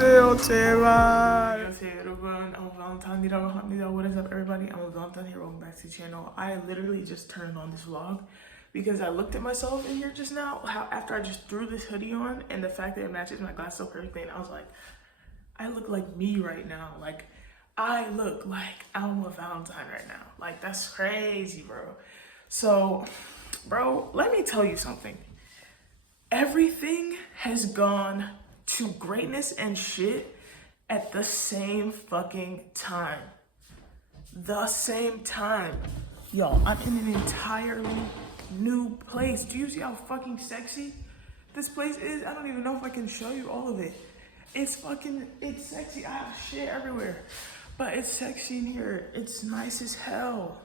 What is up, everybody? I'm Valentine here. Welcome back to the channel. I literally just turned on this vlog because I looked at myself in here just now, after I just threw this hoodie on, and the fact that it matches my glass so perfectly, and I was like, I look like me right now. Like, I look like Alma Valentine right now. Like, that's crazy, bro. So, bro, let me tell you something. Everything has gone to greatness and shit at the same fucking time. The same time. Y'all, I'm in an entirely new place. Do you see how fucking sexy this place is? I don't even know if I can show you all of it. It's sexy. I have shit everywhere. But it's sexy in here. It's nice as hell.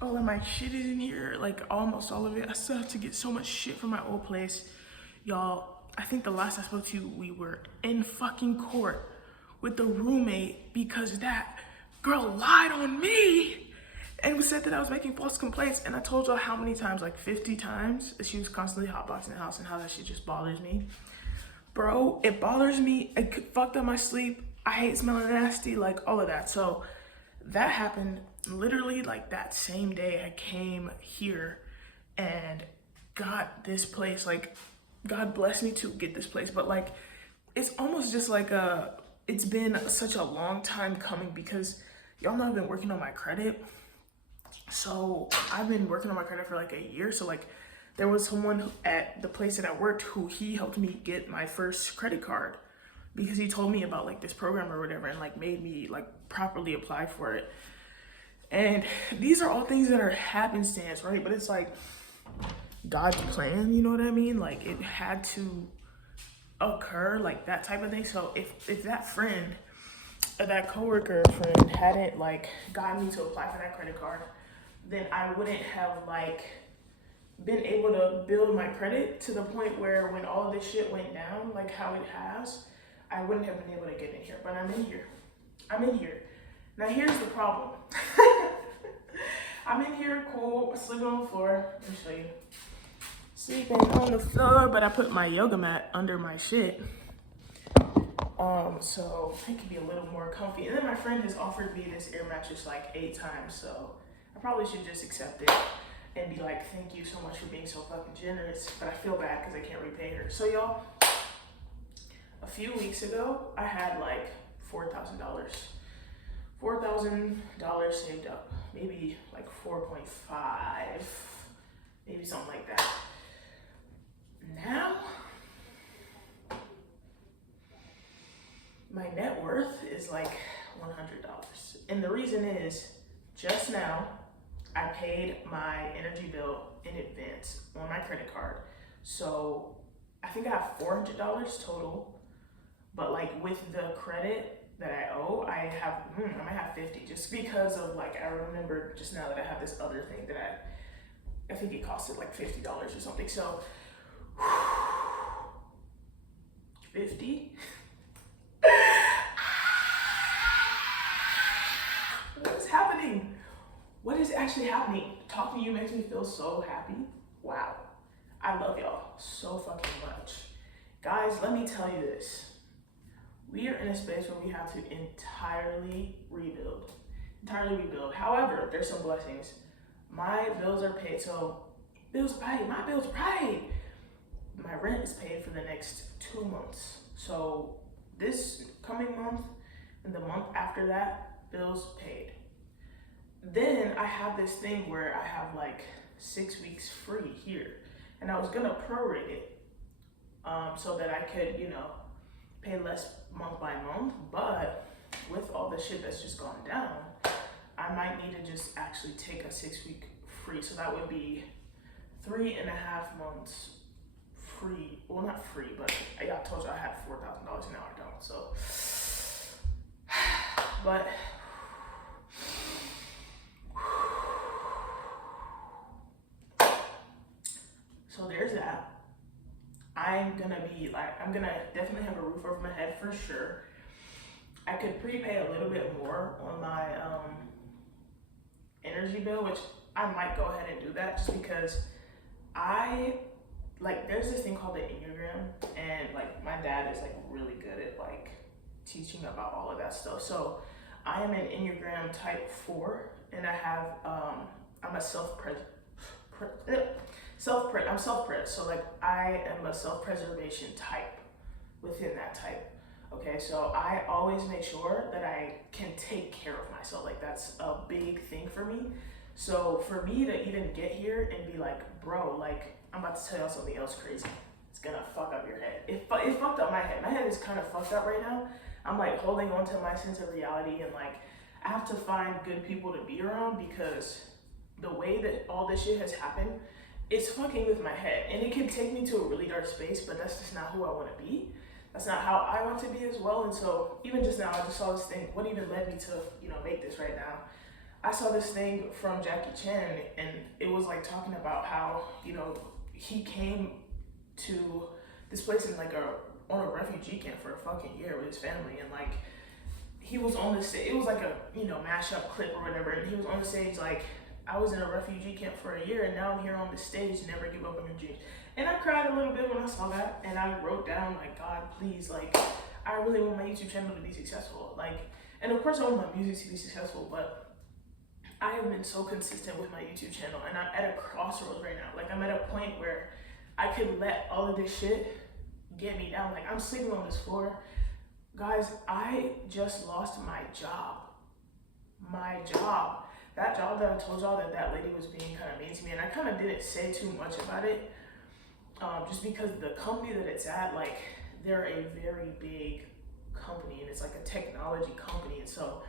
All of my shit is in here, like almost all of it. I still have to get so much shit from my old place. Y'all, I think the last I spoke to you, we were in fucking court with the roommate because that girl lied on me and said that I was making false complaints. And I told y'all how many times, like 50 times, that she was constantly hotboxing the house and how that shit just bothers me. Bro, it bothers me. It fucked up my sleep. I hate smelling nasty, like all of that. So that happened literally like that same day I came here and got this place. Like, God blessed me to get this place, but like, it's almost just like it's been such a long time coming because y'all know I've been working on my credit. So I've been working on my credit for like a year. So like, there was someone at the place that I worked who he helped me get my first credit card because he told me about like this program or whatever and like made me like properly apply for it. And these are all things that are happenstance, right? But it's like God's plan, you know what I mean? Like, it had to occur, like that type of thing. So if that friend or that coworker friend hadn't like gotten me to apply for that credit card, then I wouldn't have like been able to build my credit to the point where when all of this shit went down, like how it has, I wouldn't have been able to get in here. But I'm in here. Now here's the problem. I'm in here, cool, sleeping on the floor. Let me show you. Sleeping on the floor, but I put my yoga mat under my shit. So it could be a little more comfy. And then my friend has offered me this air mattress like 8 times, so I probably should just accept it and be like, thank you so much for being so fucking generous. But I feel bad because I can't repay her. So y'all, a few weeks ago, I had like $4,000. $4,000 saved up, maybe like 4.5, maybe something like that. Now, my net worth is like $100. And the reason is, just now, I paid my energy bill in advance on my credit card. So I think I have $400 total, but like with the credit that I owe, I might have 50 just because of like, I remember just now that I have this other thing that I think it costed like $50 or something. So 50. What is happening? What is actually happening? Talking to you makes me feel so happy. Wow. I love y'all so fucking much. Guys, let me tell you this. We are in a space where we have to entirely rebuild. However, there's some blessings. My bills are paid, so my bills are paid. My rent is paid for the next 2 months. So this coming month and the month after that, bills paid. Then I have this thing where I have like 6 weeks free here. And I was gonna prorate it so that I could, pay less month by month, but with all the shit that's just gone down, I might need to just actually take a 6-week free. So that would be 3.5 months free. Well, not free, but I told you I had $4,000, now I don't. So, but so there's that. I'm gonna definitely have a roof over my head for sure. I could prepay a little bit more on my energy bill, which I might go ahead and do that just because there's this thing called the Enneagram, and like my dad is like really good at like teaching about all of that stuff. So I am an Enneagram type 4, and I have I'm a I'm self-pres. So like I am a self-preservation type within that type. Okay, so I always make sure that I can take care of myself. Like that's a big thing for me. So for me to even get here and be like, bro, like I'm about to tell y'all something else crazy. It's gonna fuck up your head. It fucked up my head. My head is kind of fucked up right now. I'm like holding on to my sense of reality, and like I have to find good people to be around, because the way that all this shit has happened, it's fucking with my head. And it can take me to a really dark space, but that's just not who I want to be. That's not how I want to be as well. And so even just now, I just saw this thing. What even led me to, make this right now? I saw this thing from Jackie Chan, and it was like talking about how, he came to this place in like on a refugee camp for a fucking year with his family, and like he was on the stage. It was like a mashup clip or whatever, and he was on the stage like, I was in a refugee camp for a year, and now I'm here on the stage. Never give up on your dreams. And I cried a little bit when I saw that, and I wrote down like, God, please, like I really want my YouTube channel to be successful. Like, and of course I want my music to be successful, but I have been so consistent with my YouTube channel, and I'm at a crossroads right now. Like I'm at a point where I could let all of this shit get me down. Like I'm sleeping on this floor. Guys, I just lost my job. That job that I told y'all that lady was being kind of mean to me, and I kind of didn't say too much about it, just because the company that it's at, like they're a very big company, and it's like a technology company, and so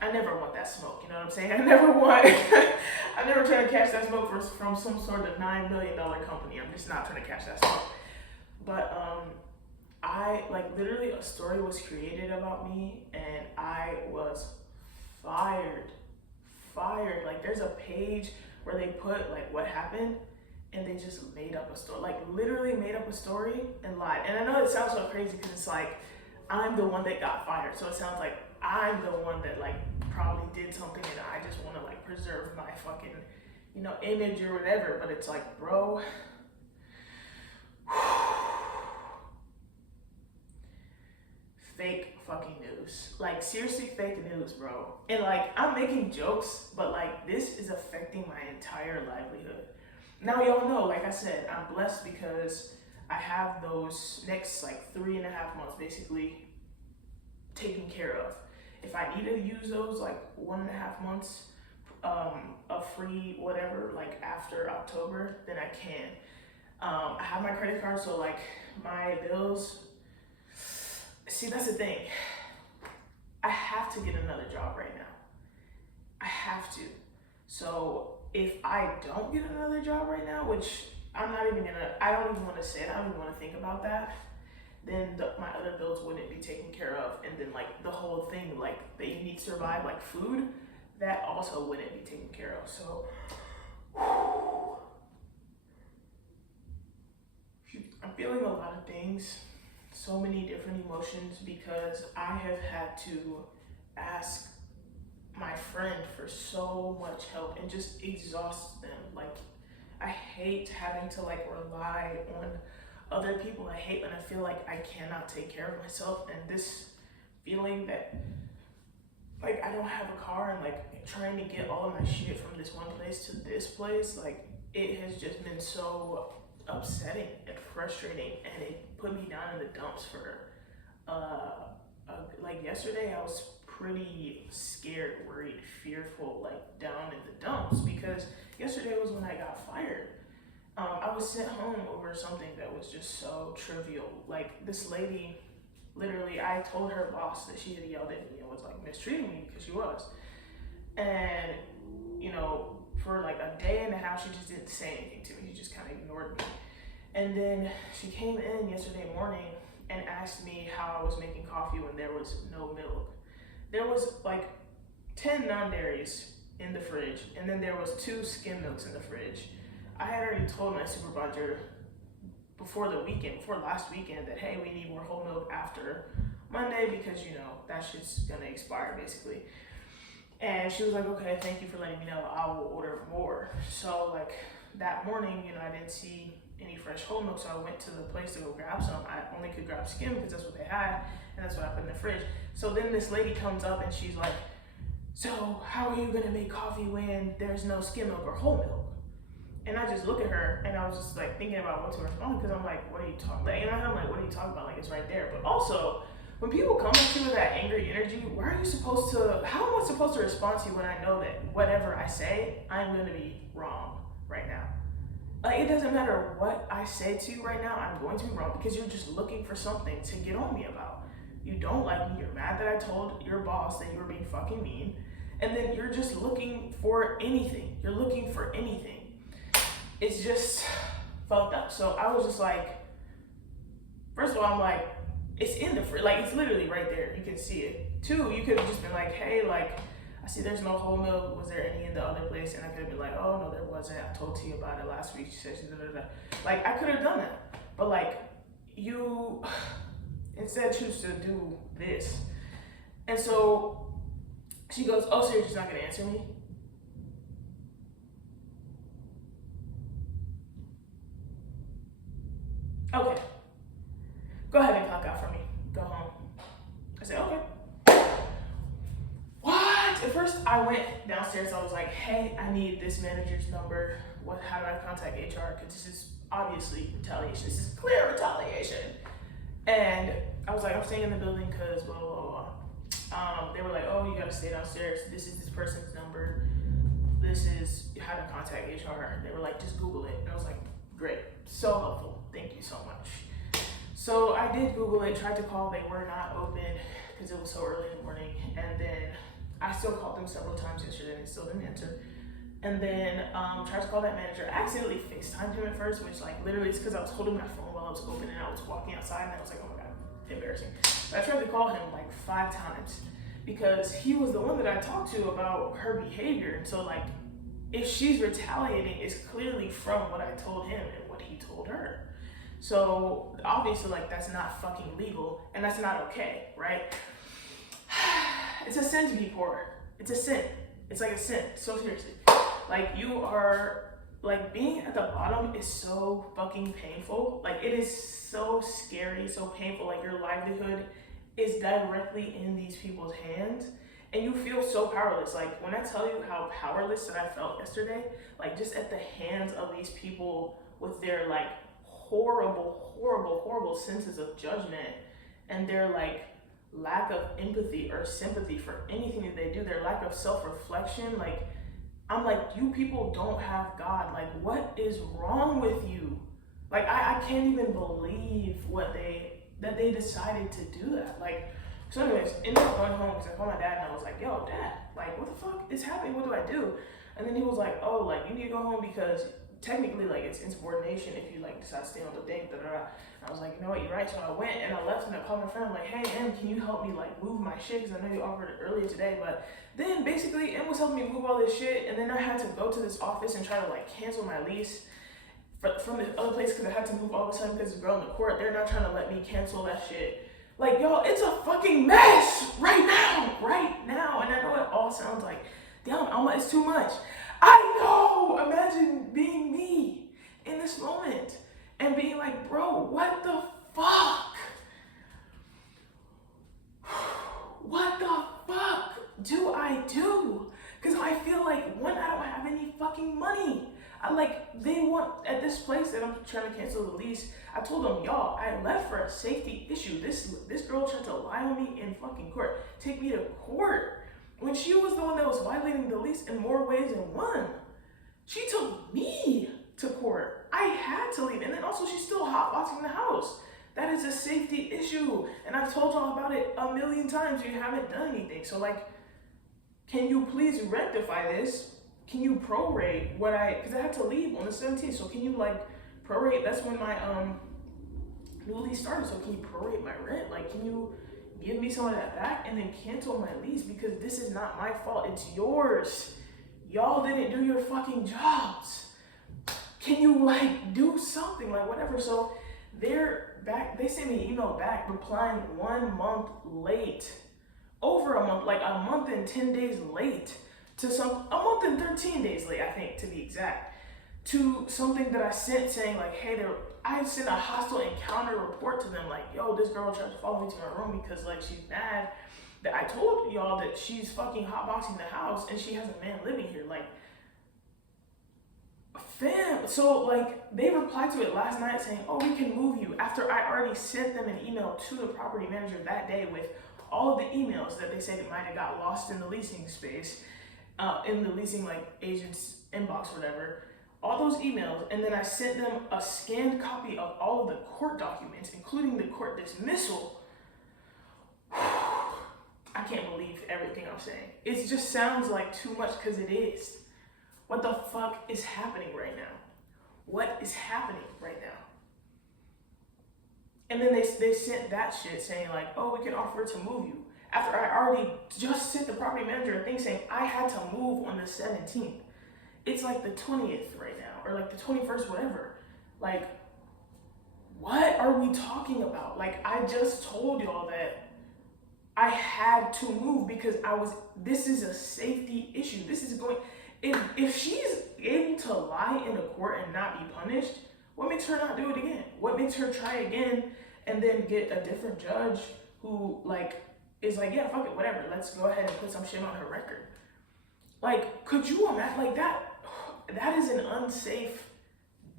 I never want that smoke, you know what I'm saying? I never try to catch that smoke from some sort of $9 million company. I'm just not trying to catch that smoke. But I, like, literally a story was created about me, and I was fired. Like there's a page where they put like what happened, and they just made up a story, like literally made up a story and lied. And I know it sounds so crazy because it's like I'm the one that got fired, so it sounds like I'm the one that like probably did something, and I just want to like preserve my fucking image or whatever. But it's like, bro, fake fucking news. Like seriously, fake news, bro. And like I'm making jokes, but like this is affecting my entire livelihood. Now y'all know, like I said, I'm blessed because I have those next like 3.5 months basically taken care of. If I need to use those like 1.5 months of free whatever, like after October, then I can. I have my credit card, so like my bills. See, that's the thing. I have to get another job right now. I have to. So if I don't get another job right now, which I don't even want to say it, I don't even want to think about that, then my other bills wouldn't be taken care of. And then like the whole thing, like that you need to survive, like food, that also wouldn't be taken care of. So I'm feeling a lot of things, so many different emotions, because I have had to ask my friend for so much help and just exhaust them. Like I hate having to like rely on other people. I hate when I feel like I cannot take care of myself, and this feeling that like I don't have a car, and like trying to get all of my shit from this one place to this place, like it has just been so upsetting and frustrating, and it put me down in the dumps for like yesterday. I was pretty scared, worried, fearful, like down in the dumps, because yesterday was when I got fired. I was sent home over something that was just so trivial. Like this lady, literally, I told her boss that she had yelled at me and was like mistreating me, because she was. And for like a day and a half, she just didn't say anything to me. She just kind of ignored me. And then she came in yesterday morning and asked me how I was making coffee when there was no milk. There was like 10 non-dairies in the fridge, and then there was 2 skim milks in the fridge. I had already told my supervisor before last weekend, that hey, we need more whole milk after Monday, because that shit's gonna expire basically. And she was like, okay, thank you for letting me know, I will order more. So like that morning, I didn't see any fresh whole milk, so I went to the place to go grab some. I only could grab skim because that's what they had, and that's what I put in the fridge. So then this lady comes up and she's like, so how are you gonna make coffee when there's no skim milk or whole milk? And I just look at her and I was just like thinking about what to respond, because I'm like, what are you talking about? And I'm like, what are you talking about? Like, it's right there. But also, when people come at you with that angry energy, where are you supposed to, how am I supposed to respond to you when I know that whatever I say, I'm gonna be wrong right now? Like, it doesn't matter what I say to you right now, I'm going to be wrong, because you're just looking for something to get on me about. You don't like me, you're mad that I told your boss that you were being fucking mean, and then you're just looking for anything. You're looking for anything. It's just fucked up. So I was just like, first of all, I'm like, it's in the fridge, like it's literally right there. You can see it. Two, you could have just been like, hey, like, I see there's no whole milk. Was there any in the other place? And I could have been like, oh no, there wasn't. I told T about it last week. She said she da. Like, I could have done that. But like, you instead choose to do this. And so she goes, oh, so you're just not gonna answer me? Okay. Go ahead and clock out for me. Go home. I said, okay. What? At first I went downstairs. I was like, hey, I need this manager's number. How do I contact HR? Because this is obviously retaliation. This is clear retaliation. And I was like, I'm staying in the building because blah, blah, blah. They were like, oh, you gotta stay downstairs. This is this person's number. This is how to contact HR. They were like, just Google it. And I was like, great. So helpful. Thank you so much. So I did Google it, tried to call. They were not open because it was so early in the morning. And then I still called them several times yesterday and they still didn't answer. And then tried to call that manager. I accidentally FaceTimed him at first, which like literally it's because I was holding my phone while I was open and I was walking outside and I was like, oh my God, embarrassing. But I tried to call him like 5 times because he was the one that I talked to about her behavior. And so like, if she's retaliating, it's clearly from what I told him and what he told her. So obviously like that's not fucking legal and that's not okay, right? It's a sin to be poor. It's a sin. It's like a sin, so seriously. Like you are, like being at the bottom is so fucking painful. Like it is so scary, so painful. Like your livelihood is directly in these people's hands and you feel so powerless. Like when I tell you how powerless that I felt yesterday, like just at the hands of these people with their like horrible senses of judgment and their like lack of empathy or sympathy for anything that they do, their lack of self-reflection, like I'm like, you people don't have God. Like what is wrong with you? Like I can't even believe that they decided to do that. Like, so anyways, ended up going home because I called my dad and I was like, yo, Dad, like what the fuck is happening? What do I do? And then he was like, oh, like you need to go home because technically like it's insubordination if you like decide to stay on the thing, da da da. I was like, you know what, you're right. So I went and I left and I called my friend. I'm like, hey Em, can you help me like move my shit? Because I know you offered it earlier today. But then basically Em was helping me move all this shit and then I had to go to this office and try to like cancel my lease from the other place because I had to move all of a sudden because the girl in the court, they're not trying to let me cancel that shit. Like, y'all, it's a fucking mess right now. And I know it all sounds like, damn, Alma, it's too much. I know, imagine being me in this moment and being like, bro, what the fuck? What the fuck do I do? Because I feel like, one, I don't have any fucking money. They want, at this place that I'm trying to cancel the lease, I told them, y'all, I left for a safety issue. This girl tried to lie on me in fucking court, take me to court, when she was the one that was violating the lease in more ways than one. She took me to court. I had to leave. And then also she's still hotboxing the house. That is a safety issue. And I've told y'all about it a million times. You haven't done anything. So like, can you please rectify this? Can you prorate because I had to leave on the 17th. So can you like prorate? That's when my new lease started. So can you prorate my rent? Like, can you give me some of that back and then cancel my lease? Because this is not my fault. It's yours. Y'all didn't do your fucking jobs. Can you like do something, like whatever? So they're back. They sent me an email back replying 1 month late, over a month, like a month and 10 days late to a month and 13 days late, I think, to be exact, to something that I sent saying like, hey, I sent a hostile encounter report to them like, yo, this girl tried to follow me to my room because like she's mad that I told y'all that she's fucking hotboxing the house and she has a man living here. Like, fam. So like they replied to it last night saying, oh, we can move you, after I already sent them an email to the property manager that day with all of the emails that they said it might have got lost in the leasing space, in the leasing like agent's inbox or whatever. All those emails, and then I sent them a scanned copy of all of the court documents, including the court dismissal. I can't believe everything I'm saying. It just sounds like too much because it is. What the fuck is happening right now? What is happening right now? And then they sent that shit saying like, oh, we can offer to move you, after I already just sent the property manager a thing saying I had to move on the 17th. It's like the 20th right now, or like the 21st, whatever. Like, what are we talking about? Like, I just told y'all that I had to move because this is a safety issue. This is going, if she's able to lie in a court and not be punished, what makes her not do it again? What makes her try again and then get a different judge who like is like, yeah, fuck it, whatever. Let's go ahead and put some shit on her record. Like, could you imagine like that? That is an unsafe,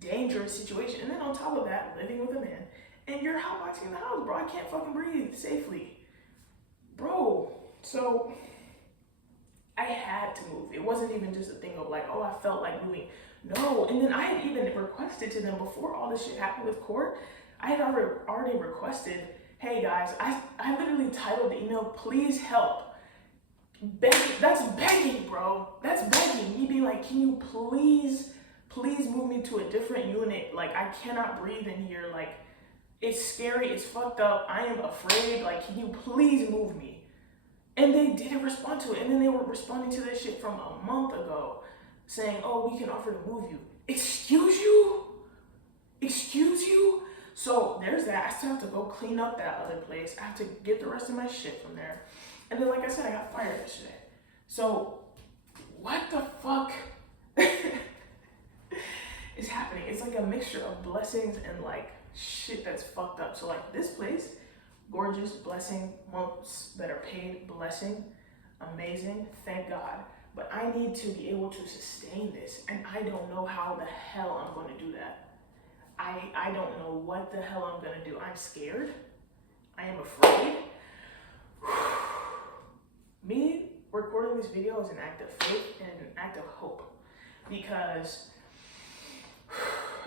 dangerous situation. And then on top of that, living with a man and you're hotboxing the house, bro. I can't fucking breathe safely, bro. So I had to move. It wasn't even just a thing of like, oh, I felt like moving. No. And then I had even requested to them before all this shit happened with court. I had already requested, hey guys, I literally titled the email, please help. Begging, that's begging, bro. That's begging. Me being like, can you please move me to a different unit? Like, I cannot breathe in here. Like, it's scary. It's fucked up. I am afraid. Like, can you please move me? And they didn't respond to it. And then they were responding to this shit from a month ago saying, oh, we can offer to move you. Excuse you? Excuse you? So there's that. I still have to go clean up that other place. I have to get the rest of my shit from there. And then, like I said, I got fired yesterday. So, what the fuck is happening? It's like a mixture of blessings and like shit that's fucked up. So like this place, gorgeous, blessing, months that are paid, blessing, amazing, thank God. But I need to be able to sustain this. And I don't know how the hell I'm going to do that. I don't know what the hell I'm going to do. I'm scared. I am afraid. Me recording this video is an act of faith and an act of hope, because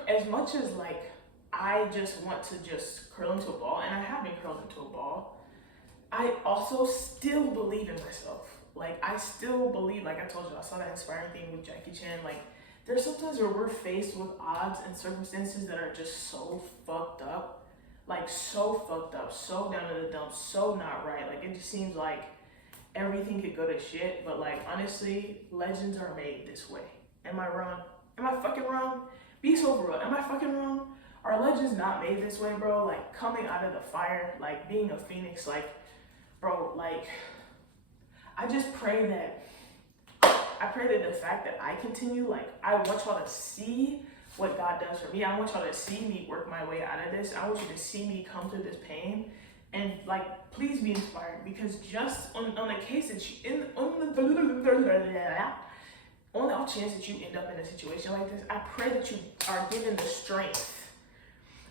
as much as like I just want to just curl into a ball, and I have been curled into a ball, I also still believe in myself. Like I still believe, like I told you, I saw that inspiring thing with Jackie Chan. Like there's sometimes where we're faced with odds and circumstances that are just so fucked up, like so fucked up, so down to the dumps, so not right. Like it just seems like everything could go to shit, but like honestly, legends are made this way. Am I wrong? Am I fucking wrong? Be so real. Am I fucking wrong? Are legends not made this way, bro? Like coming out of the fire, like being a phoenix, like bro, like I just pray that the fact that I continue, like I want y'all to see what God does for me. I want y'all to see me work my way out of this. I want you to see me come through this pain. And like, please be inspired, because just on the case that you, on the off chance that you end up in a situation like this, I pray that you are given the strength.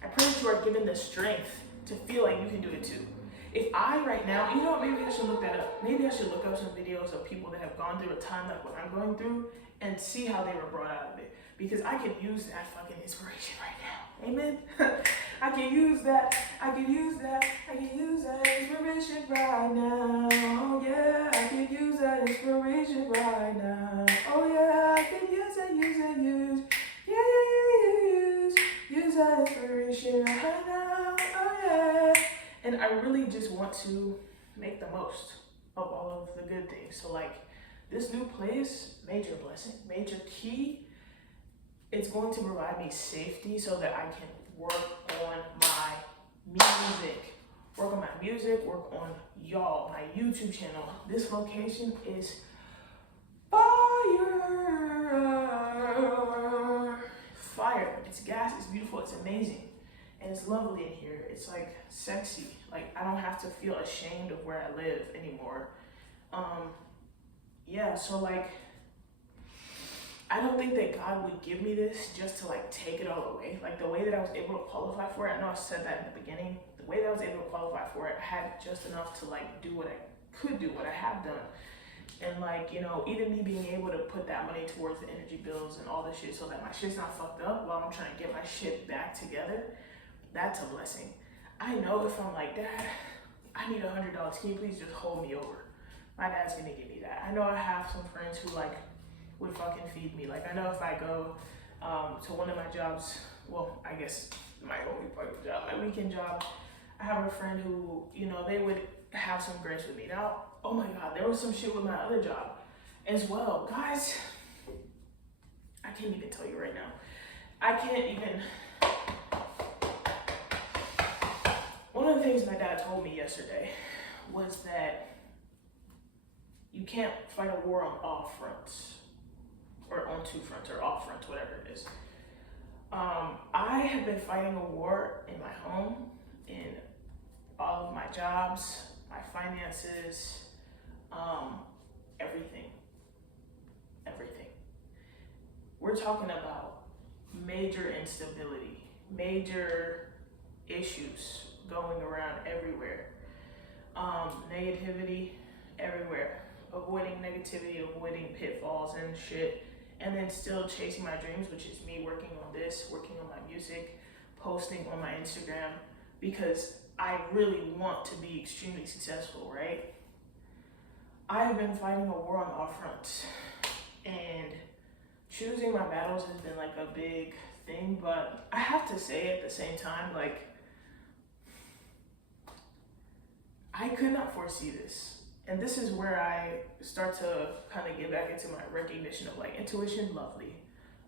I pray that you are given the strength to feel like you can do it too. If I right now, you know what, maybe I should look that up. Maybe I should look up some videos of people that have gone through a time like what I'm going through and see how they were brought out of it. Because I could use that fucking inspiration right now. Amen. I can use that. I can use that. I can use that inspiration right now. Oh yeah, I can use that inspiration right now. Oh yeah, I can use that, use. Yeah, use that inspiration right now. Oh yeah. And I really just want to make the most of all of the good things. So like this new place, major blessing, major key. It's going to provide me safety so that I can work on my music. Work on my music, work on y'all, my YouTube channel. This location is fire. fire. It's gas, it's beautiful, it's amazing. And it's lovely in here. It's like sexy. Like I don't have to feel ashamed of where I live anymore. Yeah, so like I don't think that God would give me this just to like take it all away. Like the way that I was able to qualify for it, I know I said that in the beginning, the way that I was able to qualify for it, I had just enough to like do what I could do, what I have done. And like, you know, even me being able to put that money towards the energy bills and all this shit so that my shit's not fucked up while I'm trying to get my shit back together, that's a blessing. I know if I'm like, Dad, I need $100, can you please just hold me over? My dad's gonna give me that. I know I have some friends who like would fucking feed me. Like I know if I go to one of my jobs, well, I guess my only part of the job, my weekend job, I have a friend who, you know, they would have some grace with me. Now, oh my God, there was some shit with my other job as well. Guys, I can't even tell you right now. I can't even. One of the things my dad told me yesterday was that you can't fight a war on all fronts, or on two fronts, or all fronts, whatever it is. I have been fighting a war in my home, in all of my jobs, my finances, everything. We're talking about major instability, major issues going around everywhere. Negativity everywhere. Avoiding negativity, avoiding pitfalls and shit, and then still chasing my dreams, which is me working on this, working on my music, posting on my Instagram, because I really want to be extremely successful, right? I have been fighting a war on all fronts, and choosing my battles has been like a big thing, but I have to say at the same time, like, I could not foresee this. And this is where I start to kind of get back into my recognition of like intuition, lovely,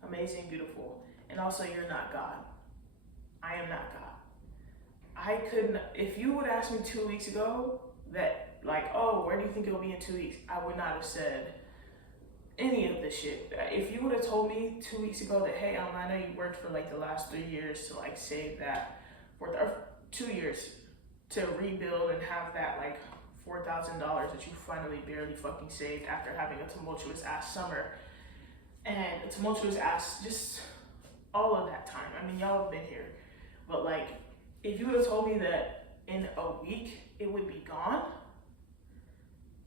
amazing, beautiful. And also you're not God. I am not God. I couldn't, if you would ask me 2 weeks ago that like, oh, where do you think it'll be in 2 weeks? I would not have said any of this shit. If you would have told me 2 weeks ago that, hey, I know you worked for like the last 3 years to like save that, or 2 years to rebuild and have that like $4,000 that you finally barely fucking saved after having a tumultuous ass summer and a tumultuous ass just all of that time. I mean, y'all have been here, but like, if you would have told me that in a week it would be gone,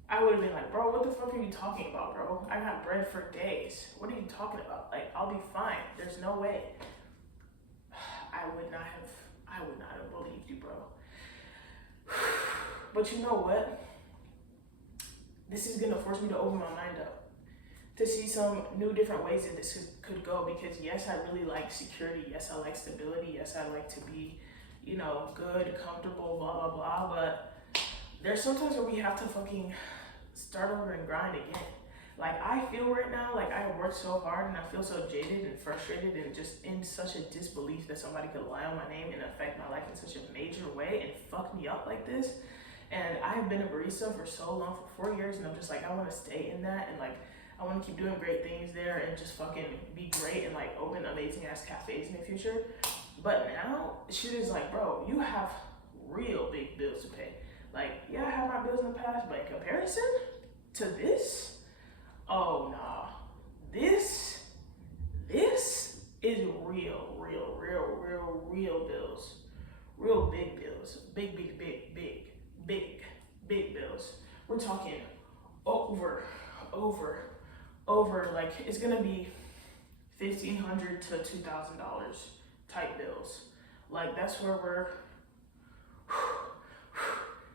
I would have been like, bro, what the fuck are you talking about, bro? I got bread for days. What are you talking about? Like, I'll be fine. There's no way. I would not have believed you, bro. But you know what? This is gonna force me to open my mind up to see some new different ways that this could go, because yes, I really like security. Yes, I like stability. Yes, I like to be, you know, good, comfortable, blah, blah, blah. But there's sometimes where we have to fucking start over and grind again. Like I feel right now, like I worked so hard and I feel so jaded and frustrated and just in such a disbelief that somebody could lie on my name and affect my life in such a major way and fuck me up like this. And I have been a barista for so long, for 4 years, and I'm just like, I want to stay in that, and like, I want to keep doing great things there and just fucking be great and like open amazing ass cafes in the future. But now, shit is like, bro, you have real big bills to pay. Like, yeah, I have my bills in the past, but in comparison to this, oh nah, this is real bills, real big bills, big bills. We're talking over, like it's gonna be $1,500 to $2,000 type bills. Like that's where we're,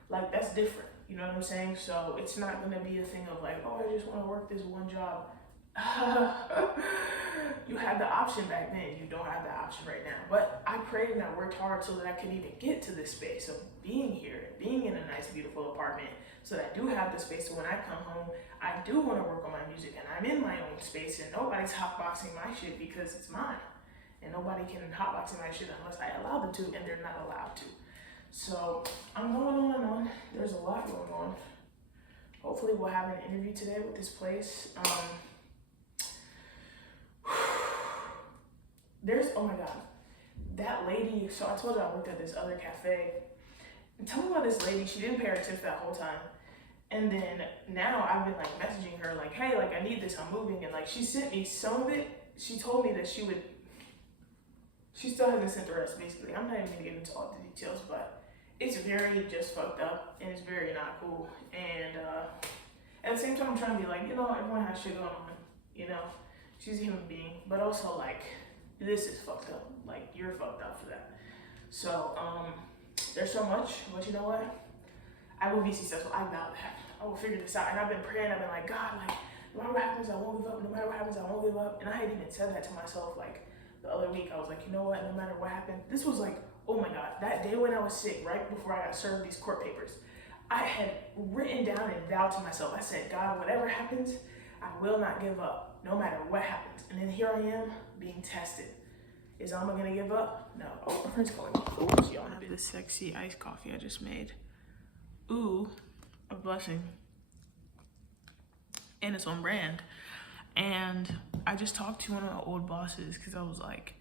like that's different. You know what I'm saying? So it's not gonna be a thing of like, oh, I just want to work this one job. You had the option back then. You don't have the option right now. But I prayed and I worked hard so that I could even get to this space of being here, being in a nice, beautiful apartment, so that I do have the space. So when I come home, I do want to work on my music, and I'm in my own space, and nobody's hotboxing my shit because it's mine, and nobody can hotbox my shit unless I allow them to, and they're not allowed to. So I'm going on and on. There's a lot going on. Hopefully we'll have an interview today with this place. oh my God, that lady, so I told you I worked at this other cafe. And tell me about this lady, she didn't pay her tips that whole time. And then now I've been like messaging her like, hey, like I need this, I'm moving. And like she sent me some of it. She told me that she still hasn't sent the rest basically. I'm not even gonna get into all the details, but it's very just fucked up and it's very not cool. And at the same time, I'm trying to be like, you know, everyone has shit going on, you know, she's a human being, but also like, this is fucked up. Like you're fucked up for that. So, there's so much, but you know what? I will be successful. I vow that. I will figure this out. And I've been praying. I've been like, God, like, no matter what happens, I won't give up. No matter what happens, I won't give up. And I had even said that to myself, like, the other week. I was like, you know what? No matter what happened. This was like, oh my God. That day when I was sick, right before I got served these court papers, I had written down and vowed to myself. I said, God, whatever happens, I will not give up, no matter what happens. And then here I am being tested. Is Alma gonna give up? No. Oh, my friend's calling me. Oh, y'all have this sexy iced coffee I just made. Ooh, a blessing. And it's on brand. And I just talked to one of my old bosses because I was like,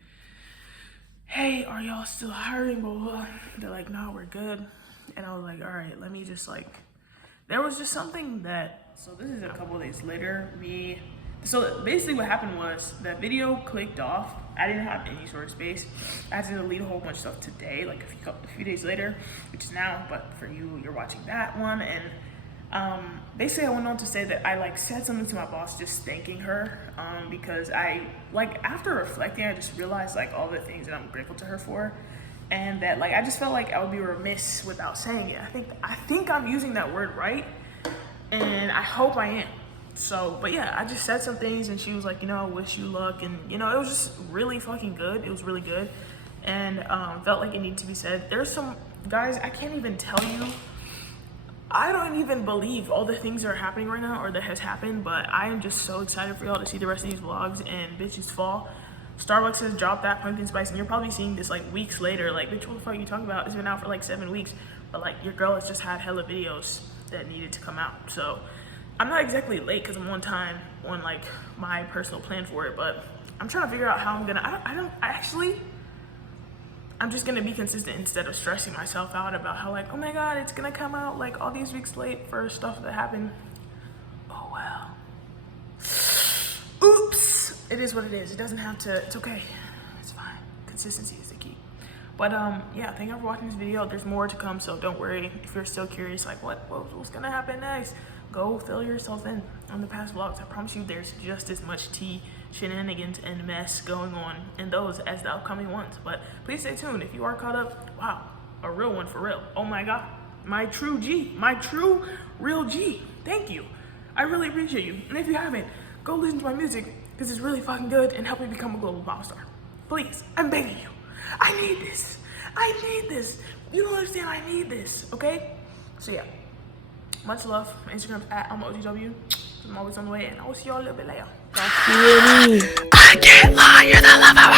hey, are y'all still hiring? Blah, blah, blah. They're like, no, we're good. And I was like, all right, let me just like, there was just something that, so this is a couple of days later, so basically what happened was that video clicked off. I didn't have any sort of space. I had to delete a whole bunch of stuff today, like a few days later, which is now, but for you, you're watching that one. And basically I went on to say that I like said something to my boss, just thanking her, because I, like after reflecting, I just realized like all the things that I'm grateful to her for. And that like, I just felt like I would be remiss without saying it. I think I'm using that word right. And I hope I am. So, but yeah, I just said some things and she was like, you know, I wish you luck. And, you know, it was just really fucking good. It was really good. And felt like it needed to be said. There's some, guys, I can't even tell you. I don't even believe all the things that are happening right now or that has happened. But I am just so excited for y'all to see the rest of these vlogs and bitches fall. Starbucks has dropped that pumpkin spice and you're probably seeing this like weeks later. Like, bitch, what the fuck are you talking about? It's been out for like 7 weeks. But like, your girl has just had hella videos that needed to come out. So I'm not exactly late because I'm on time on like my personal plan for it, but I'm trying to figure out how I'm gonna, I'm just gonna be consistent instead of stressing myself out about how like, oh my God, it's gonna come out like all these weeks late for stuff that happened. Oh well. Oops, it is what it is. It doesn't have to, it's okay. It's fine. Consistency is the key. But yeah, thank you for watching this video. There's more to come, so don't worry. If you're still curious, like what's gonna happen next, go fill yourself in on the past vlogs. I promise you there's just as much tea, shenanigans, and mess going on in those as the upcoming ones. But please stay tuned. If you are caught up, wow, a real one for real. Oh my God, my true G, my true real G. Thank you. I really appreciate you. And if you haven't, go listen to my music because it's really fucking good and help me become a global pop star. Please, I'm begging you. I need this. I need this. You don't understand, I need this, okay? So yeah, much love. My Instagram's at OGW. I'm always on the way, and I will see y'all a little bit later. I can't lie, you're the love of my